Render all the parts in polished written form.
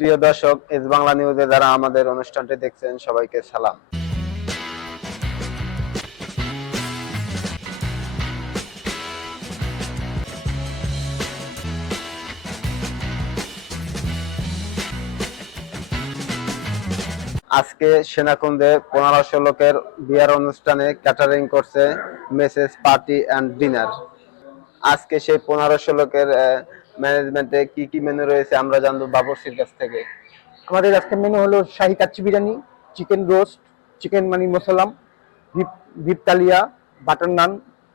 প্রিয় দর্শক, এস বাংলা নিউজে যারা আমাদের অনুষ্ঠানটি দেখছেন সবাইকে সালাম। আজকে সেনাকুন্দে 1500 লোকের বিয়ার অনুষ্ঠানে ক্যাটারিং করছে মেসেজ পার্টি অ্যান্ড ডিনার। আজকে সেই 1500 লোকের ম্যানেজমেন্টে কি কি মেনু রয়েছে আমরা জানবো বাবুর্চির কাছ থেকে। আমাদের আজকের মেনু হলো Shahi kacchi biryani, chicken roast, chicken মানি মশলাম, বিফ তালিয়া, বাটার নান,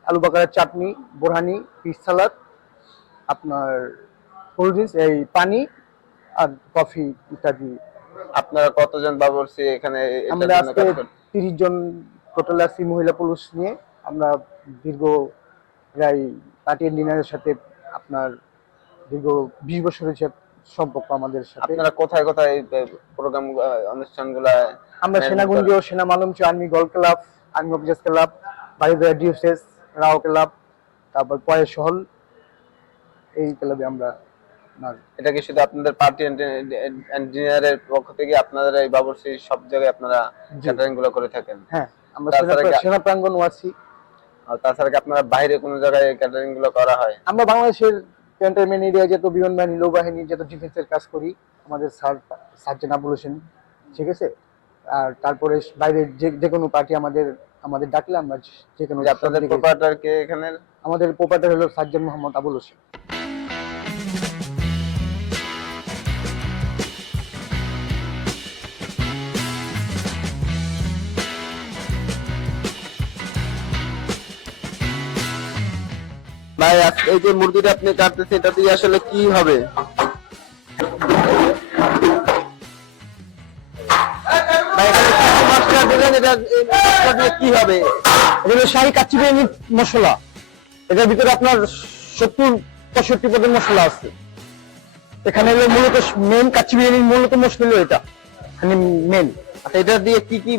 আলু বাকারের চাটনি, বোরহানি, ফিশ সালাদ, আপনার কোল্ড ড্রিঙ্কস, এই পানি আর কফি ইত্যাদি। আপনারা কতজন বাবুর্চি এখানে? আমরা আজকে 30 জন টোটাল আছি, মহিলা পুরুষ নিয়ে। আমরা দীর্ঘ প্রায় পার্টি এন্ড ডিনারের সাথে আপনার দীর্ঘ 20 বছরের সম্পর্ক আমাদের সাথে। আপনারা কোথায় কোথায় প্রোগ্রাম অনুষ্ঠানগুলো? আমরা Senaganj, Sena Malancha, army golf club, army officers club, Baridhara ডিউসেস, রাও ক্লাব, তারপর পয়েস হল, এই ক্লাবে আমরা। এটা কি শুধু আপনাদের পার্টি এন্ড ডিনারের পক্ষ থেকে আপনাদের এই বাবুর্চি সব জায়গায় আপনারা ক্যাটারিং গুলো করে থাকেন? হ্যাঁ, আমরা সেনা প্রাঙ্গণ আছি। আর তাছাড়া কি আপনারা বাইরে কোনো জায়গায় ক্যাটারিং গুলো করা হয়? আমরা বাংলাদেশের ক্যান্টনমেন্ট এরিয়া যত বিমান বাহিনী, নৌবাহিনী, যত ডিফেন্সের কাজ করি, আমাদের সার্জন আবুল হোসেন, ঠিক আছে। আর তারপরে বাইরে যে কোনো পার্টি আমাদের ডাকলে আমরা যে কোনো। আপনাদের প্রোপাইটার কে এখানে? আমাদের প্রোপাইটার হলো সার্জন মোহাম্মদ আবুল হোসেন। ভাই, এই যে মুরগিটা আপনি কাটতেছেন এটা দিয়ে আসলে কি হবে? কি হবে? এটা শাহী কাচ্চি বিরিয়ানির মশলা। এটার ভিতরে আপনার 70-65 পদের মশলা আছে। এখানে হলো মূলত মেন কাচ্চি বিরিয়ানির মূলত মশলা হলো এটা, মানে মেন। আচ্ছা, এটা দিয়ে কি কি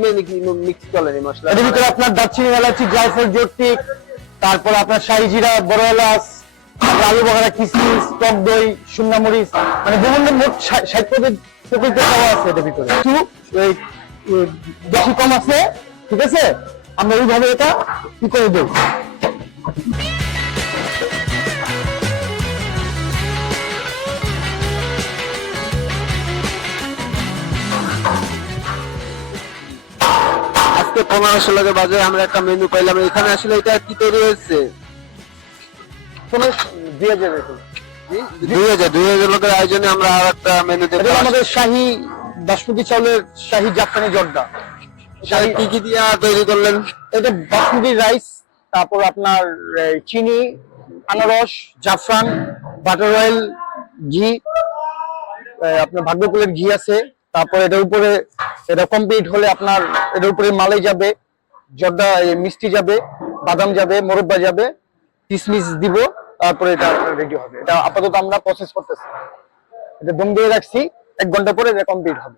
মিক্স করেন এই মশলা? এর ভিতরে আপনার দারচিনি, এলাচি, জায়ফল, জৈত্রিক, তারপর আপনার শাহী জিরা, বড় এলাচ, আলু বখরা, কিশমিশ, টক দই, শুকনা মরিচ, মানে বিভিন্ন মোট 60 পদের প্রকৃত খাওয়া আছে এটার ভিতরে। একটু বেশি কম আছে, ঠিক আছে। আমরা এইভাবে এটা কি করে দেব। আজকে 1500 লোকের বাজে আমরা একটা মেনু পাইলাম। এখানে আসলে এটা কি তৈরি হয়েছে? 2000 লোকের আয়োজনে আমরা আর একটা মেনু দেখলাম। আমাদের শাহী বাসমতি চাউলের শাহী জাফরানি জর্দা। কি কি দিয়ে তৈরি করলেন? এটা বাসমতি রাইস, তারপর আপনার চিনি, আনারস, জাফরান, বাটার অয়েল, ঘি, আপনার ভাগ্যকুলের ঘি আছে। তারপর এটার উপরে, এটা কমপ্লিট হলে আপনার এটার উপরে মালাই যাবে, জর্দা মিষ্টি যাবে, বাদাম যাবে, মোরব্বা যাবে, কিশমিশ দিব, তারপরে এটা রেডি হবে। এটা আপাতত আমরা প্রসেস করতেছি, এটা দম দিয়ে রাখছি, 1 ঘন্টা পরে এটা কমপ্লিট হবে।